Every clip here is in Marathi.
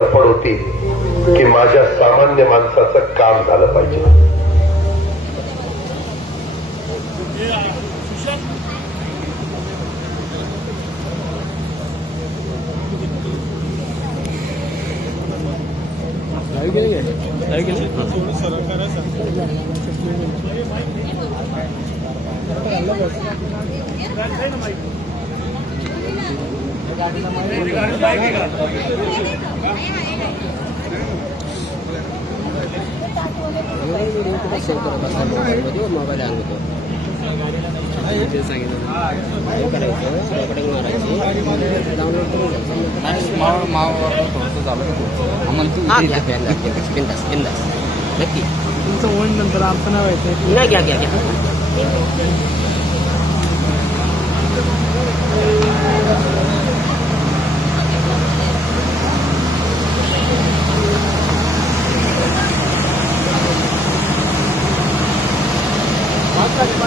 धडपड होती की माझ्या सामान्य माणसाचं काम झालं पाहिजे. सेव्ह करत असता मोबाईलमध्ये मोबाईल हँग होतो ते सांगितलं हे करायचं रेकॉर्डिंग मारायची डाउनलोड करून घ्यायचं माव मावावर थोडंसं झालं आम्हाला हा तू घ्या घ्या घ्या बिंदास बिंदास नक्की तुमचं होईल नंतर आमचं नाव येतं नाही घ्या घ्या घ्या. ¡Vamos!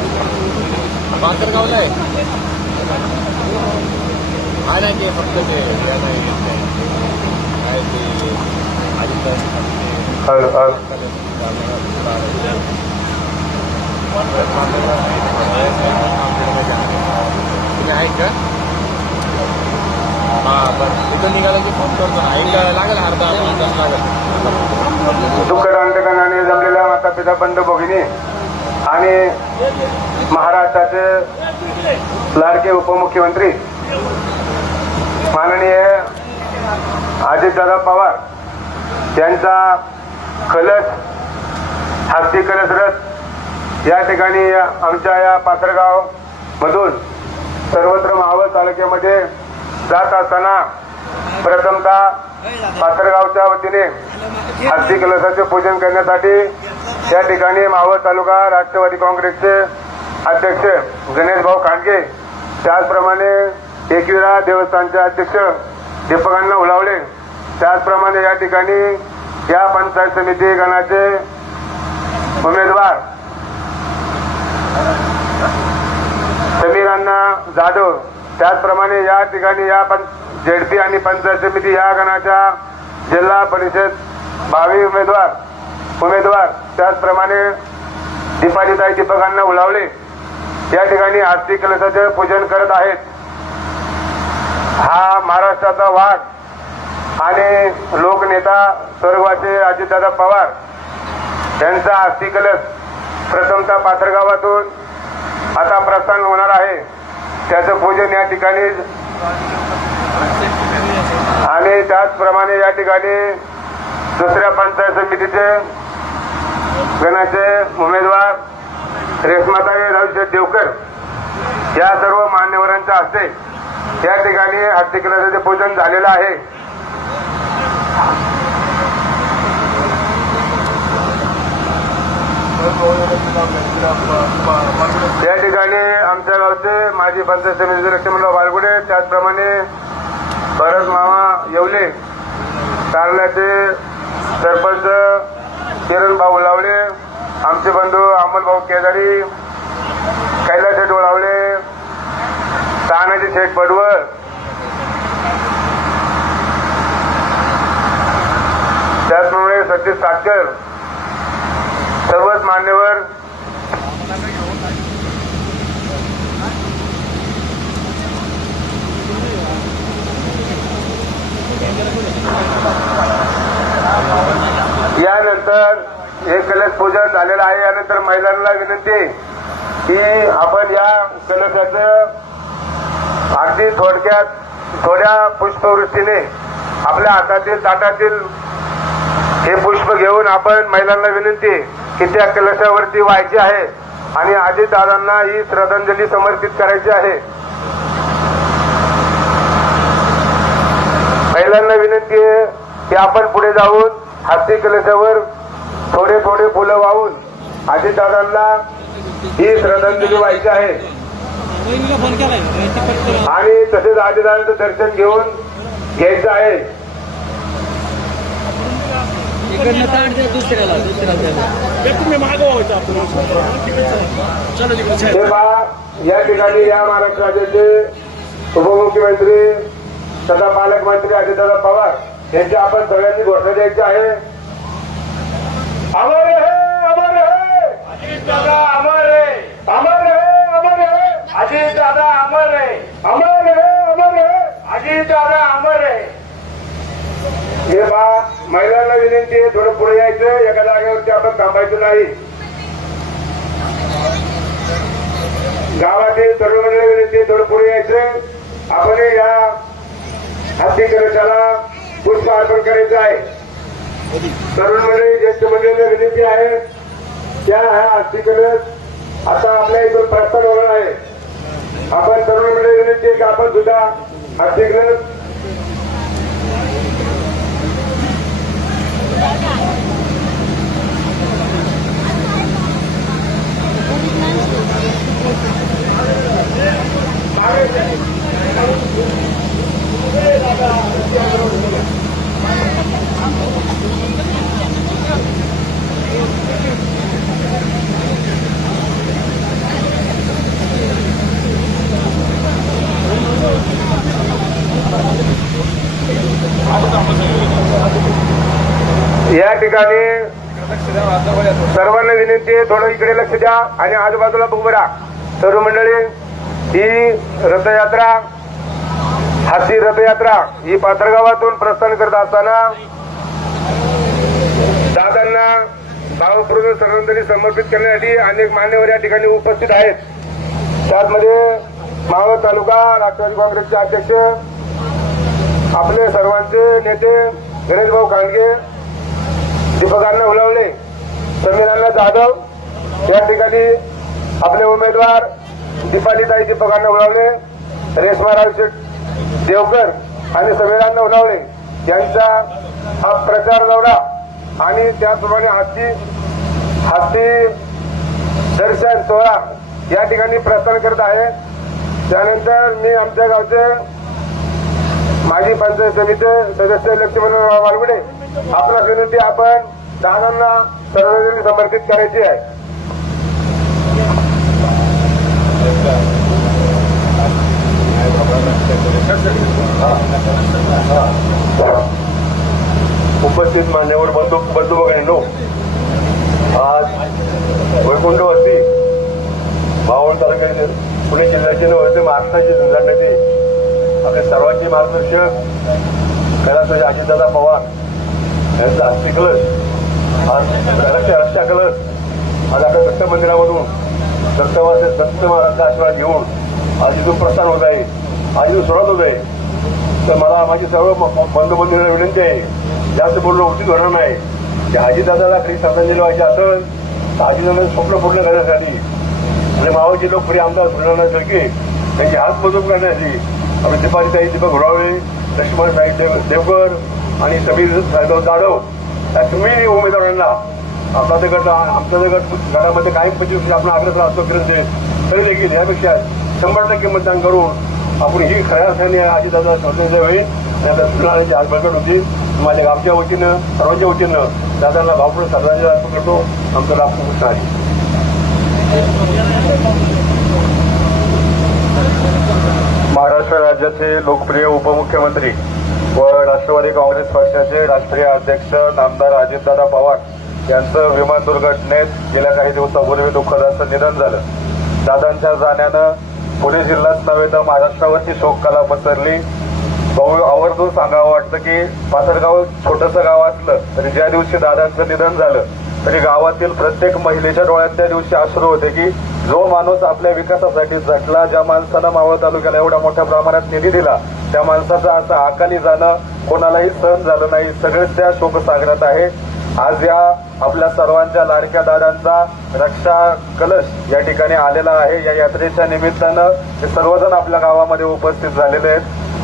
पाथरगावला आहे. हा नाही ते फक्त ते या नाही येत नाही. काय ते तुम्ही आहेत का? हा बरं. तिथं निघालं की फोन करतो ना. एक लागेल अर्धा तास लागेल. दुःखदांतकणाने जमलेल्या माता पिता बंध भगिनी आणि महाराष्ट्राचे लाडके उपमुख्यमंत्री माननीय अजितदादा पवार यांचा कलश हस्ती कलश रथ या ठिकाणी आमच्या या पाथरगाव मधून सर्वत्र मावळ तालुक्यामध्ये जात असताना प्रथमतः पाथरगावच्या वतीने हस्ती कलशाचे पूजन करण्यासाठी या ठिकाणी मावळ तालुका राष्ट्रवादी काँग्रेसचे अध्यक्ष गणेश भाऊ खांडगे त्याचप्रमाणे एकविरा देवस्थानचे अध्यक्ष दीपकांना उलावले त्याचप्रमाणे या ठिकाणी या पंचायत समिती गणाचे उमेदवार समीरांना जाधव त्याचप्रमाणे या ठिकाणी या पं झेडपी आणि पंचायत समिती या गणाच्या जिल्हा परिषद भावी उमेदवार उमेदवार त्याचप्रमाणे दीपालीताई दीपकांना उलावले या ठिकाणी आरती कलशाचे पूजन करत आहेत. हा महाराष्ट्राचा वाघ आणि लोकनेता स्वर्गवाचे अजितदादा पवार यांचा आरती कलश प्रथमतः पाथरगावातून आता प्रस्थान होणार आहे. त्याचं पूजन या ठिकाणी आणि त्याचप्रमाणे या ठिकाणी दुसऱ्या पंचायत समितीचे गणाचे उमेदवार रेशमाताई रावशेठ देवकर या सर्व मान्यवरांच्या हस्ते या ठिकाणी हस्तिकलाचे पूजन झालेलं आहे. या ठिकाणी आमच्या गावचे माजी पंचायत समितीचे लक्ष्मणराव बालगुडे त्याचप्रमाणे भरत मामा येवले कारल्याचे सरपंच किरण भाऊ लावले आमचे बंधू अमोलभाऊ केदारी कैलास डोळावले तानाजी शेख पडवळ. त्याचप्रमाणे सतीश सातकर. सर्वच मान्यवर. यानंतर हे कलश पूजन झालेलं आहे यानंतर महिलांना विनंती की आपण या कलशाचं अगदी थोडक्यात थोड्या पुष्पवृष्टीने आपल्या हातातील ताटातील हे पुष्प घेऊन आपण महिलांना विनंती की त्या कलशावरती व्हायची आहे आणि अजितदादांना ही श्रद्धांजली समर्पित करायची आहे. महिलांना विनंती आहे की आपण पुढे जाऊन हस्ती कलशावर थोडे थोडे फुलं वाहून अजितदादांना ही श्रद्धांजली व्हायची आहे. आणि तसेच अजितदादांचं दर्शन घेऊन घ्यायचं आहे. या ठिकाणी या महाराष्ट्र राज्याचे उपमुख्यमंत्री तथा पालकमंत्री अजितदादा पवार यांची आपण सगळ्यांनी घोषणा द्यायची आहे. अमर है अमर है। अजित दादा अमर है। अमर है अमर है। अजित दादा अमर है। अमर है अमर है। अजित दादा अमर आहे हे बा महिलांना विनंती आहे थोडं पुढे यायचं. एका जागेवरती आपण थांबायचं नाही. गावातील तरुण मंडळी विनंती थोडं पुढे यायचं. आपण या हत्ती कलशाला पुष्प अर्पण करायचं आहे. तरुण मंडळी ज्येष्ठ मंडळीला विनंती आहे. त्या हा हत्ती आता आपल्या इथून प्रस्ताव होणार आहे. आपण तरुण मंडळी विनंती आहे की आपण सुद्धा हत्ती कलश या ठिकाणी ते थोडं इकडे लक्ष द्या आणि आजूबाजूला बघा सर्व तरुण मंडळी ही रथयात्रा हाती रथयात्रा ही पात्रगावातून प्रस्थान करत असताना दादांना भावपूर्ण श्रद्धांजली समर्पित करण्यासाठी अनेक मान्यवर या ठिकाणी उपस्थित आहेत. त्यामध्ये मावळ तालुका राष्ट्रवादी काँग्रेसचे अध्यक्ष आपले सर्वांचे नेते गणेशभाऊ खांडगे दीपकांना उलवले समीरांना जाधव या ठिकाणी आपले उमेदवार दीपालीताई दीपकांना उलवले रेशमा रावशेठ देवकर आणि समीरांना उलवले यांचा हा प्रचार दौरा आणि त्याचप्रमाणे हस्ती हस्ती दर्शन सोहळा या ठिकाणी प्रस्थान करत आहे. त्यानंतर मी आमच्या गावचे माजी पंचायत समितीचे सदस्य लक्ष्मणराव वालगुडे आपला विनंती आपण दादांना सर्वजण समर्पित करायची आहे उपस्थित मान्यवर बंधू बंधू भगिनींनो आज वैकुंठवरती मावळ तालुक्याचे पुणे जिल्ह्याचे नव्हे महाराष्ट्राचे झुंजारण्याचे आपले सर्वांचे मार्गदर्शक कैलासराजे अजितदादा पवार यांचा हस्ती आज रक्षा रक्षा आज आपल्या दत्त मंदिरामधून दत्तवासे दत्त महाराजचा आशीर्वाद घेऊन आज इथून प्रस्थान होत आहे आज इथून सुरुवात होत आहे तर मला माझी सर्व बंधू बंधूंना विनंती आहे जास्त बोलणं उचित होणार नाही की हाजीदादाला काही श्रद्धांजली व्हायची असेल तर हाजीदादा स्वप्न पूर्ण करण्यासाठी आणि मावाचे लोक पुढे आमदार बुलढाणा त्यांची हात मजबूत करण्यासाठी आम्ही दीपालीताई दीपक घोडावळे लक्ष्मण साई देवकर आणि समीर साहेब जाधव तुम्ही उमेदवारांना आपला ते गट आमचा ते गट गटामध्ये काही पंचवीस आपण आग्रह असतो फिरत तरी देखील यापेक्षा शंभर टक्के मतदान करून आपण ही खऱ्या अर्थाने आजीदादा श्रद्धांजली होईल आणि आता आज बळकट होती. माझ्या गावच्या वतीनं सर्वांच्या वतीनं दादाला भावपूर्ण श्रद्धांजली अर्पण करतो. आमचं लाभ आहे महाराष्ट्र राज्याचे लोकप्रिय उपमुख्यमंत्री व राष्ट्रवादी काँग्रेस पक्षाचे राष्ट्रीय अध्यक्ष नामदार अजितदादा पवार यांचं विमान दुर्घटनेत गेल्या काही दिवसापूर्वी दुःखदाचं निधन झालं. दादांच्या जाण्यानं पुणे जिल्हाच नव्हे तर महाराष्ट्रावरची शोककला पसरली. आवर्जून सांगावं वाटतं की पाथरगाव छोटंसं गाव असलं तरी ज्या दिवशी दादांचं निधन झालं तरी गावातील प्रत्येक महिलेच्या डोळ्यात त्या दिवशी आश्रू होते की जो माणूस आपल्या विकासासाठी झटला ज्या माणसानं मावळ तालुक्याला एवढ्या मोठ्या प्रमाणात निधी दिला त्या माणसाचं असं अकाली जाणं कोणालाही सहन झालं नाही. सगळे त्या शोकसागरात आहे. आज या आपल्या सर्वांच्या लाडक्या दादांचा रक्षा कलश या ठिकाणी आलेला आहे. या यात्रेच्या निमित्तानं हे सर्वजण आपल्या गावामध्ये उपस्थित झालेले आहेत.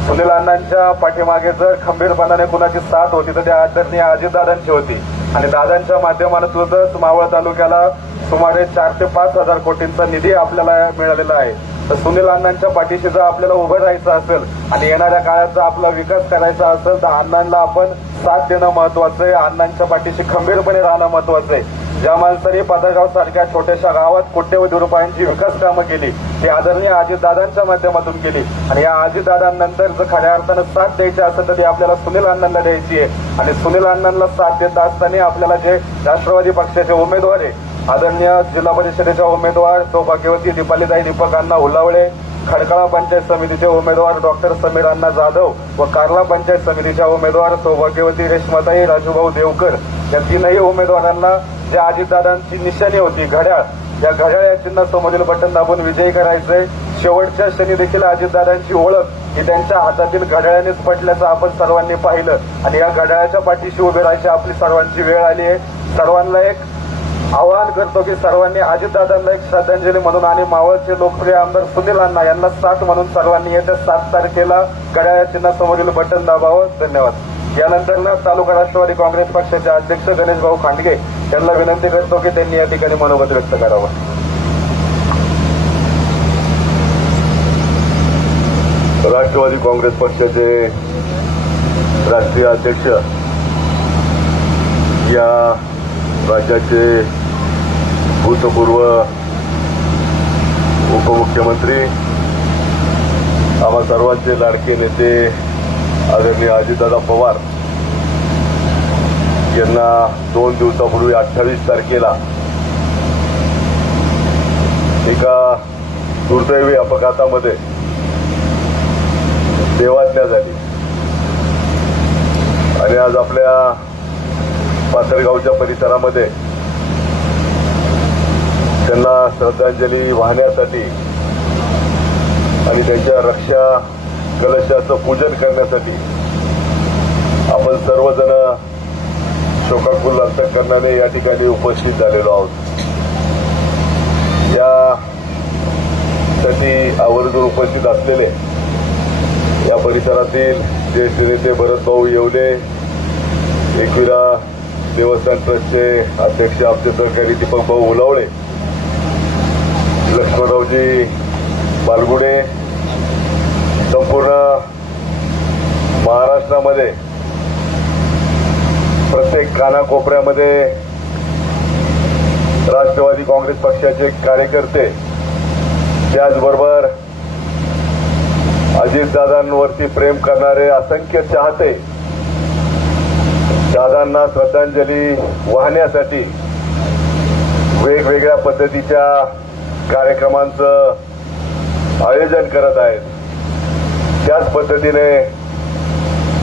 सुनील अण्णांच्या पाठीमागे जर खंबीरपणाने कुणाची साथ होती तर त्या आदरणीय अजितदादांची होती. आणि दादांच्या माध्यमातूनच मावळ तालुक्याला सुमारे चार ते पाच हजार कोटींचा निधी आपल्याला मिळालेला आहे. तर सुनील अण्णांच्या पाठीशी जर आपल्याला उभं राहायचं असेल आणि येणाऱ्या काळात जर आपला विकास करायचा असेल तर अण्णांना आपण साथ देणं महत्वाचं आहे. अण्णांच्या पाठीशी खंबीरपणे राहणं महत्वाचं आहे. ज्या माणसाने पाथरगाव सारख्या छोट्याशा गावात कोट्यवधी रुपयांची विकास कामं केली ती आदरणीय अजितदादांच्या माध्यमातून केली आणि या अजितदादांनंतर जर खऱ्या अर्थानं साथ द्यायची असेल तर ती आपल्याला सुनील अण्णांना द्यायची आहे. आणि सुनील अण्णांना साथ देत असताना आपल्याला जे राष्ट्रवादी पक्षाचे उमेदवार आहे आदरणीय जिल्हा परिषदेच्या उमेदवार सौभाग्यवती दीपालीताई दीपक अण्णा हुलावळे खडकाळा पंचायत समितीचे उमेदवार डॉक्टर समीर अण्णा जाधव व कार्ला पंचायत समितीच्या उमेदवार सौभाग्यवती रेश्माताई राजूभाऊ देवकर या तीनही उमेदवारांना ज्या अजितदादांची निशाणी होती घड्याळ या घड्याळ या चिन्हासमोरील बटन दाबून विजयी करायचंय शेवटच्या क्षणी देखील अजितदादांची ओळख ही त्यांच्या हातातील घड्याळानेच पटल्याचं आपण सर्वांनी पाहिलं. आणि या घड्याळाच्या पाठीशी उभे राहायची आपली सर्वांची वेळ आली आहे. सर्वांना एक आवाहन करतो की सर्वांनी अजितदादांना एक श्रद्धांजली म्हणून आणि मावळचे लोकप्रिय आमदार सुनील अण्णा यांना साथ म्हणून सर्वांनी येत्या सात तारखेला घड्याळ चिन्हासमोरील बटन दाबावं. धन्यवाद. यानंतर तालुका राष्ट्रवादी काँग्रेस पक्षाचे अध्यक्ष गणेश भाऊ खांडगे यांना विनंती करतो की त्यांनी या ठिकाणी मनोगत व्यक्त करावं. राष्ट्रवादी काँग्रेस पक्षाचे राष्ट्रीय अध्यक्ष या राज्याचे भूतपूर्व उपमुख्यमंत्री आम्हा सर्वांचे लाडके नेते आदरणीय अजितदादा पवार यांना दोन दिवसापूर्वी अठ्ठावीस तारखेला एका दुर्दैवी अपघातामध्ये देवाज्ञा झाली आणि आज आपल्या पाथरगावच्या परिसरामध्ये त्यांना श्रद्धांजली वाहण्यासाठी आणि त्यांच्या रक्षा कलशाचं पूजन करण्यासाठी आपण सर्वजण शोकाकुल अंतकरणाने या ठिकाणी उपस्थित झालेलो आहोत. यासाठी आवर्जून उपस्थित असलेले या परिसरातील ज्येष्ठ नेते भरत भाऊ येवले एकविरा देवस्थान ट्रस्टचे अध्यक्ष आमचे सहकारी दीपक भाऊ उलावळे लक्ष्मणरावजी बालगुडे संपूर्ण महाराष्ट्रामध्ये प्रत्येक कानाकोपऱ्यामध्ये राष्ट्रवादी काँग्रेस पक्षाचे कार्यकर्ते त्याचबरोबर अजितदादांवरती प्रेम करणारे असंख्य चाहते दादांना श्रद्धांजली वाहण्यासाठी वेगवेगळ्या पद्धतीच्या कार्यक्रमांचं आयोजन करत आहेत. त्याच पद्धतीने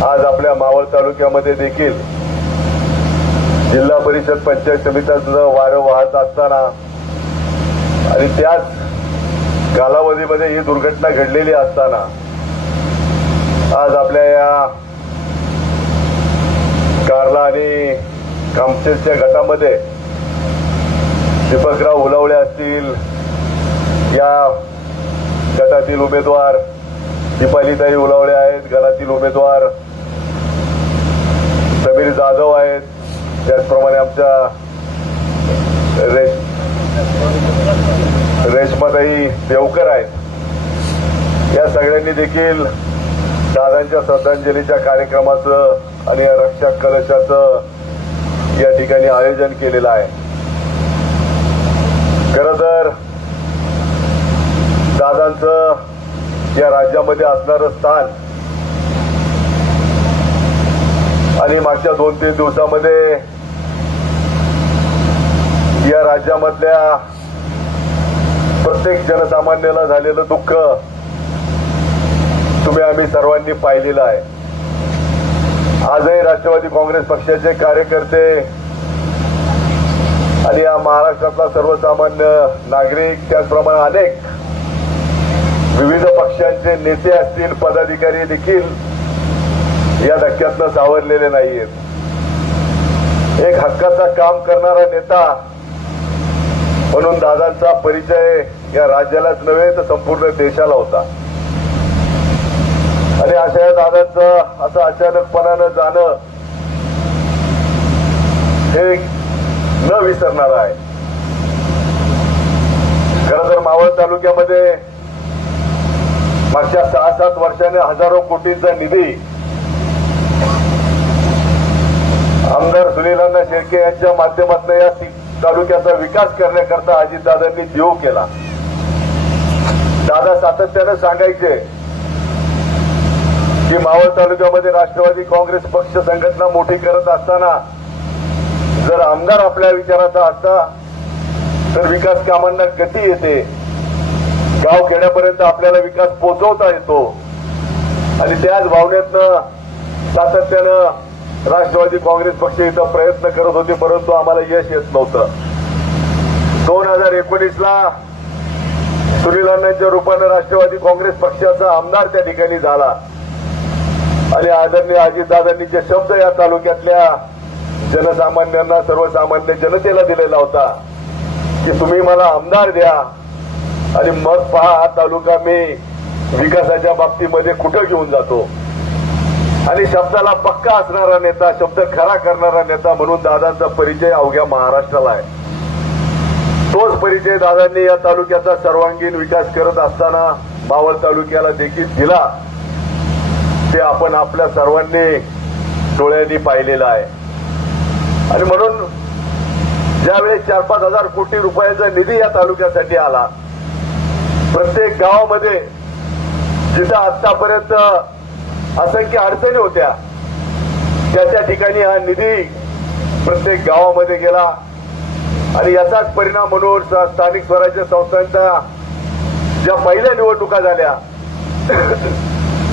आज आपल्या मावळ तालुक्यामध्ये देखील जिल्हा परिषद पंचायत समित्याचं वारं वाहत असताना आणि त्याच कालावधीमध्ये ही दुर्घटना घडलेली असताना आज आपल्या या कारला आणि कामसेसच्या गटामध्ये दीपकराव उलावळे असतील या गटातील उमेदवार दीपालीताई उलावळे आहेत गटातील उमेदवार समीर जाधव आहेत. त्याचप्रमाणे आमच्या रेश रेश्माताई देवकर आहेत. या सगळ्यांनी देखील दादांच्या श्रद्धांजलीच्या कार्यक्रमाचं आणि या रक्षा कलशाचं या ठिकाणी आयोजन केलेलं आहे. खरं तर दादांचं या राज्यामध्ये असणारं स्थान आणि मागच्या दोन तीन दिवसामध्ये या राज्यामधल्या प्रत्येक जनसामान्याला झालेलं दुःख तुम्ही आम्ही सर्वांनी पाहिलेलं आहे. आजही राष्ट्रवादी काँग्रेस पक्षाचे कार्यकर्ते आणि या महाराष्ट्रातला सर्वसामान्य नागरिक त्याचप्रमाणे अनेक विविध पक्षांचे नेते असतील पदाधिकारी देखील या धक्क्यातनं सावरलेले नाहीयेत. एक हक्काचा काम करणारा नेता म्हणून दादांचा परिचय या राज्यालाच नव्हे तर संपूर्ण देशाला होता. आणि अशा या दादांचं असं अचानकपणानं जाणं हे न विसरणार आहे. खरं तर मावळ तालुक्यामध्ये मागच्या सहा सात वर्षाने हजारो कोटींचा निधी आमदार सुनीलांना शेळके यांच्या माध्यमातून या तालुक्याचा विकास करण्याकरता अजितदादांनी जीव केला. दादा सातत्यानं सांगायचे की मावळ तालुक्यामध्ये राष्ट्रवादी काँग्रेस पक्ष संघटना मोठी करत असताना जर आमदार आपल्या विचाराचा असता तर विकास कामांना गती येते. गाव खेड्यापर्यंत आपल्याला विकास पोहोचवता येतो. आणि त्याच भावनेतनं सातत्यानं राष्ट्रवादी काँग्रेस पक्ष इथं प्रयत्न करत होते परंतु आम्हाला यश येत नव्हतं. दोन हजार एकोणीसला सुनील अण्णांच्या रूपानं राष्ट्रवादी काँग्रेस पक्षाचा आमदार त्या ठिकाणी झाला. आणि आदरणीय अजितदादांनी जे शब्द या तालुक्यातल्या जनसामान्यांना सर्वसामान्य जनतेला दिलेला होता की तुम्ही मला आमदार द्या. आणि मग पहा हा तालुका मी विकासाच्या बाबतीमध्ये कुठं घेऊन जातो. आणि शब्दाला पक्का असणारा नेता शब्द खरा करणारा नेता म्हणून दादांचा परिचय अवघ्या महाराष्ट्राला आहे. तोच परिचय दादांनी या तालुक्याचा सर्वांगीण विकास करत असताना मावळ तालुक्याला देखील दिला. ते आपण आपल्या सर्वांनी डोळ्यांनी पाहिलेलं आहे. आणि म्हणून ज्यावेळेस चार पाच हजार कोटी रुपयाचा निधी या तालुक्यासाठी आला प्रत्येक गावामध्ये जिथं आतापर्यंत असंख्य अडचणी होत्या त्या त्या ठिकाणी हा निधी प्रत्येक गावामध्ये गेला. आणि याचाच परिणाम म्हणून स्थानिक स्वराज्य संस्थांच्या ज्या पहिल्या निवडणुका झाल्या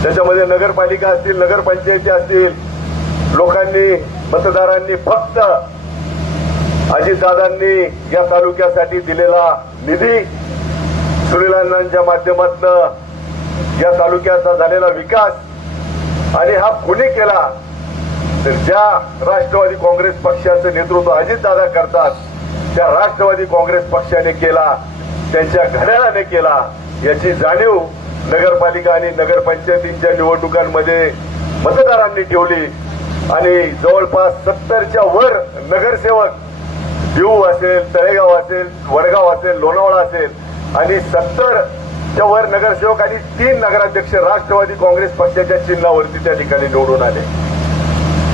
त्याच्यामध्ये नगरपालिका असतील नगरपंचायती असतील लोकांनी मतदारांनी फक्त अजितदादांनी या तालुक्यासाठी दिलेला निधी सुनीलांच्या माध्यमातून या तालुक्याचा झालेला विकास आणि हा कुणी केला तर ज्या राष्ट्रवादी काँग्रेस पक्षाचं नेतृत्व अजितदादा करतात त्या राष्ट्रवादी काँग्रेस पक्षाने केला त्यांच्या घड्याळाने केला याची जाणीव नगरपालिका आणि नगरपंचायतींच्या निवडणुकांमध्ये मतदारांनी ठेवली. आणि जवळपास सत्तरच्या वर नगरसेवक देऊ असेल तळेगाव असेल वडगाव असेल लोणावळा असेल आणि सत्तरच्या वर नगरसेवक आणि तीन नगराध्यक्ष राष्ट्रवादी काँग्रेस पक्षाच्या चिन्हावरती त्या ठिकाणी निवडून आले.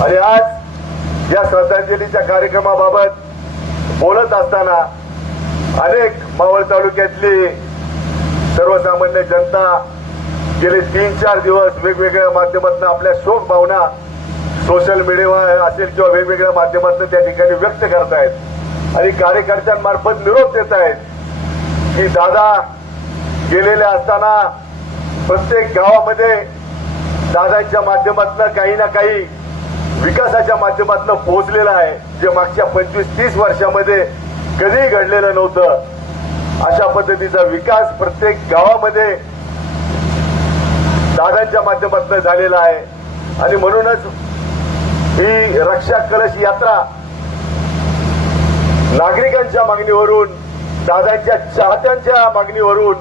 आणि आज या श्रद्धांजलीच्या कार्यक्रमाबाबत बोलत असताना अनेक मावळ तालुक्यातली सर्वसामान्य जनता गेले तीन चार दिवस वेगवेगळ्या माध्यमातून आपल्या शोक भावना सोशल मीडियावर असेल किंवा वेगवेगळ्या माध्यमातून त्या ठिकाणी व्यक्त करतायत. आणि कार्यकर्त्यांमार्फत निरोप देत आहेत की दादा गेलेले असताना प्रत्येक गावामध्ये दादांच्या माध्यमातून काही ना काही विकासाच्या माध्यमातून पोहोचलेलं आहे. जे मागच्या पंचवीस तीस वर्षामध्ये कधीही घडलेलं नव्हतं. अशा पद्धतीचा विकास प्रत्येक गावामध्ये दादांच्या माध्यमातून झालेला आहे. आणि म्हणूनच ही रक्षा कलश यात्रा नागरिकांच्या मागणीवरून दादांच्या चाहत्यांच्या मागणीवरून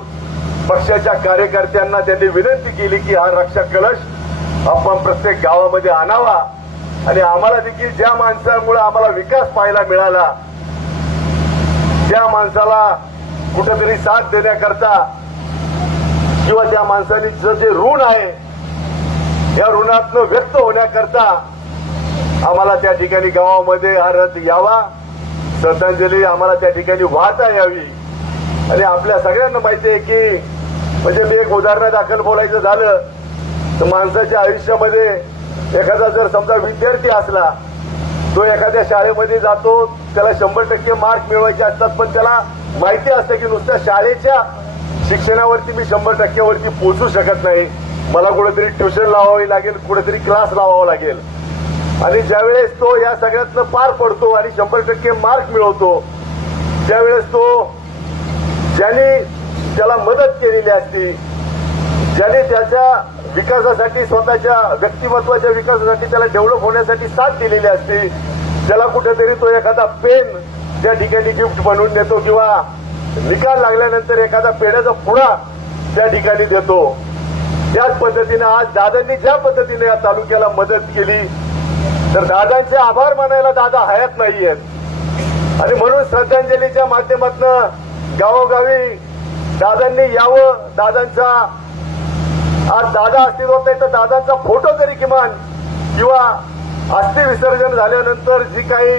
पक्षाच्या कार्यकर्त्यांना त्यांनी विनंती केली की हा रक्षा कलश आपण प्रत्येक गावामध्ये आणावा. आणि आम्हाला देखील ज्या माणसामुळे आम्हाला विकास पाहायला मिळाला त्या माणसाला कुठेतरी साथ देण्याकरता किंवा त्या माणसाचं जे ऋण आहे या ऋणातनं व्यक्त होण्याकरता आम्हाला त्या ठिकाणी गावामध्ये हा रथ यावा. श्रद्धांजली आम्हाला त्या ठिकाणी वाहता यावी. आणि आपल्या सगळ्यांना माहिती आहे की म्हणजे मी एक उदाहरणादाखल बोलायचं झालं तर माणसाच्या आयुष्यामध्ये एखादा जर समजा विद्यार्थी असला तो एखाद्या शाळेमध्ये जातो त्याला शंभर टक्के मार्क मिळवायचे असतात पण त्याला माहिती असते की नुसत्या शाळेच्या शिक्षणावरती मी शंभर टक्क्यावरती पोहोचू शकत नाही. मला कुठेतरी ट्युशन लावावी लागेल कुठेतरी क्लास लावावा लागेल. आणि ज्यावेळेस तो या सगळ्यातनं पार पडतो आणि शंभर टक्के मार्क मिळवतो त्यावेळेस तो ज्यांनी त्याला मदत केलेली असती ज्याने त्याच्या विकासासाठी स्वतःच्या व्यक्तिमत्वाच्या विकासासाठी त्याला डेव्हलप होण्यासाठी साथ दिलेली असती त्याला कुठेतरी तो एखादा पेन त्या ठिकाणी गिफ्ट बनवून देतो किंवा निकाल लागल्यानंतर एखादा पेड्याचा पुडा त्या ठिकाणी देतो. त्याच पद्धतीनं आज दादांनी ज्या पद्धतीने या तालुक्याला मदत केली तर दादांचे आभार मानायला दादा हयात आहेत आणि म्हणून श्रद्धांजलीच्या माध्यमातून गावोगावी दादांनी यावं दादांचा आज दादा अस्तित्वात नाही तर दादांचा फोटो तरी किमान किंवा अस्थि विसर्जन झाल्यानंतर जी काही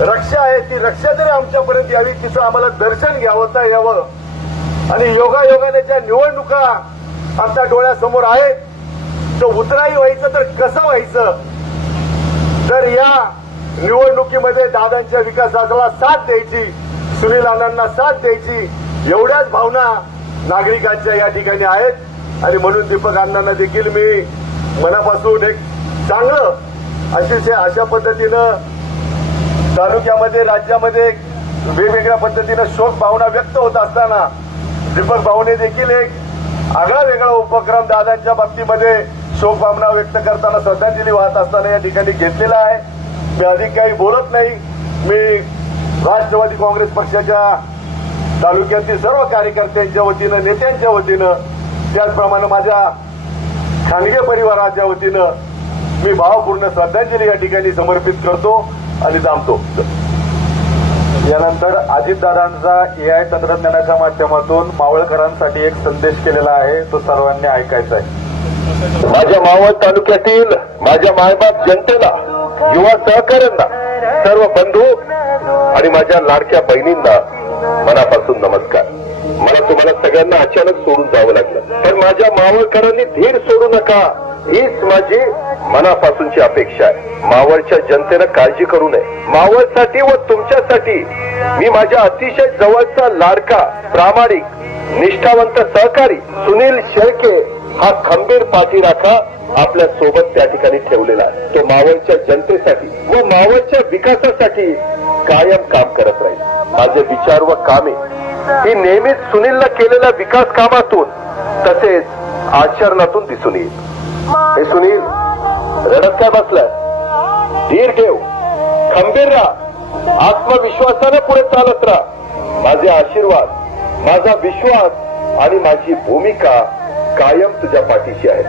रक्षा आहे ती रक्षा तरी आमच्यापर्यंत यावी तिचं आम्हाला दर्शन घ्यावता यावं. आणि योगायोगाने ज्या निवडणुका आमच्या डोळ्यासमोर आहेत तर उतराई व्हायचं तर कसं व्हायचं तर या निवडणुकीमध्ये दादांच्या विकासाला साथ द्यायची सुनील अण्णांना साथ द्यायची एवढ्याच भावना नागरिकांच्या या ठिकाणी आहेत. आणि म्हणून दीपक अण्णांना देखील मी मनापासून एक चांगलं अतिशय अशा पद्धतीनं तालुक्यामध्ये राज्यामध्ये वेगवेगळ्या पद्धतीनं शोक भावना व्यक्त होत असताना दीपक भाऊने देखील एक आगळा वेगळा उपक्रम दादांच्या बाबतीमध्ये शोक भावना व्यक्त करताना श्रद्धांजली वाहत असताना या ठिकाणी घेतलेला आहे. मी अधिक काही बोलत नाही. मी राष्ट्रवादी काँग्रेस पक्षाच्या तालुक्यातील सर्व कार्यकर्त्यांच्या वतीनं नेत्यांच्या वतीनं त्याचप्रमाणे माझ्या खानगे परिवाराच्या वतीनं मी भावपूर्ण श्रद्धांजली या ठिकाणी समर्पित करतो आणि थांबतो. यानंतर अजितदादांचा एआय तंत्रज्ञानाच्या माध्यमातून मावळकरांसाठी एक संदेश केलेला आहे. तो सर्वांनी ऐकायचा आहे. माझ्या मावळ तालुक्यातील माझ्या मायबाप जनतेला युवा सहकाऱ्यांना सर्व बंधू आणि माझ्या लाडक्या बहिणींना मनापासून नमस्कार. मला तुम्हाला सगळ्यांना अचानक सोडून जावं लागलं. पण माझ्या मावळकरांनी धीर सोडू नका. हीच माझी मनापासूनची अपेक्षा आहे. मावळच्या जनतेनं काळजी करू नये. मावळसाठी व तुमच्यासाठी मी माझ्या अतिशय जवळचा लाडका प्रामाणिक निष्ठावंत सहकारी सुनील शेळके हा खंबीर पाठीराखा आपल्यासोबत त्या ठिकाणी ठेवलेला आहे. तो मावळच्या जनतेसाठी व मावळच्या विकासासाठी कायम काम करत राहील. माझे विचार व कामे ही नेहमीच सुनीलला केलेल्या विकास कामातून तसेच आचरणातून दिसून येईल. हे सुनील रडत काय बसलाय? धीर ठेव. खंबीर राहा. आत्मविश्वासाने पुढे चालत राहा. माझे आशीर्वाद माझा विश्वास आणि माझी भूमिका कायम तुझ्या पाठीशी आहे.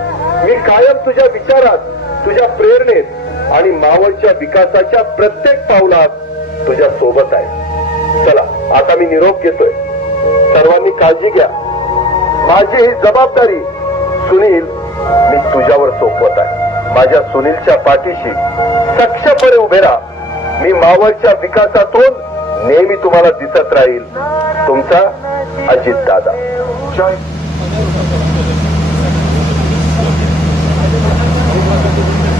मी कायम तुझ्या विचारात तुझ्या प्रेरणेत आणि मावळच्या विकासाच्या प्रत्येक पावलात तुझ्या सोबत आहे. चला आता मी निरोप घेतोय. सर्वांनी काळजी घ्या. माझी ही जबाबदारी सुनील मी तुझ्यावर सोपवत आहे. माझ्या सुनीलच्या पाठीशी सक्षमपणे उभे राहा. मी मावळच्या विकासातून नेहमी तुम्हाला दिसत राहील. तुमचा अजित दादा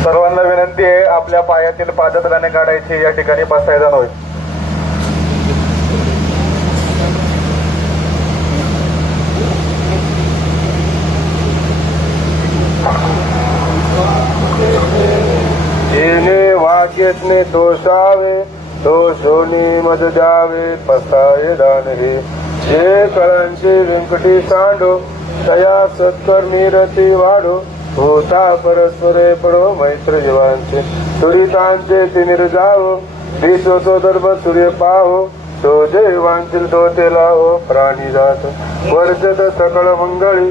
सर्वांना विनंती आहे आपल्या पायातील पादत्राणे काढायची या ठिकाणी बसायला नव्हे वाक्यने दोषावे दोषोनी मज द्यावे पसाये दान हे जे करांचे व्यंकटी सांडो तया सत्कर्मी रती वाढो. होता परस्परे पडो मैत्र जीवांचे. तुरितांचे ते निर्जावो. विश्व तो दर्भ सूर्य पाहो तो देवांतील तो ते लाहो प्राणी जात. वर्जत सकळ मंगळी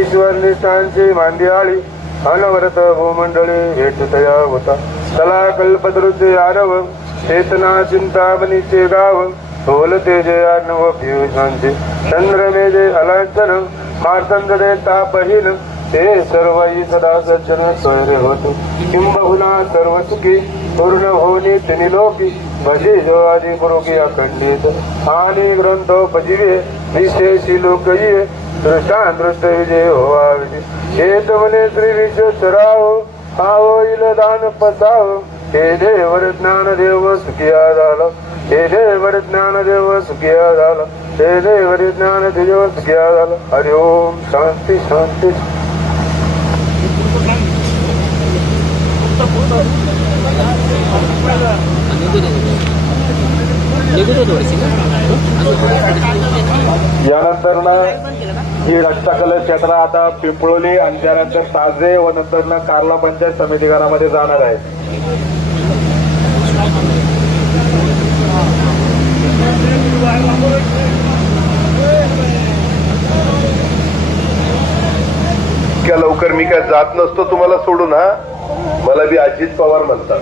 ईश्वर निष्ठांची मांदियाळी. अनवरत भूमंडळी हेतु तया होता. कला कल्पतरुचे आरव चेतना चिंतामणीचे गाव. ढोल तेजे अर्णव पियुषांचे चंद्र मेजे अलांचन मार्तंड देता पहिल ते सर्व सदा सज्जन सोयरे होते. किंबहुना सर्व सुखी पूर्ण होणे तिनी लोकी भजे जो आदि पुरोगी अखंडित. आणि ग्रंथोपजीवे विशेषी लोक ये दृष्टान दृष्ट विजय होवा विजय शेत म्हणे श्री विश्व सराव हा होईल दान पसाव. हे देवर ज्ञान देव सुखिया झाला हे देवर ज्ञान देव सुखिया झाला हे देवर ज्ञान देव सुखिया झाला हरि ओम शांती शांती. यानंतर ना निघू रस्ता थोडीशी यानंतर ही क्षेत्र आता पिंपळोली आणि त्यानंतर ताजे व नंतर कार्ला पंचायत समिती घरामध्ये जाणार आहे. लवकर मी काय जात नसतो तुम्हाला सोडून हा? मला बी अजित पवार म्हणतात.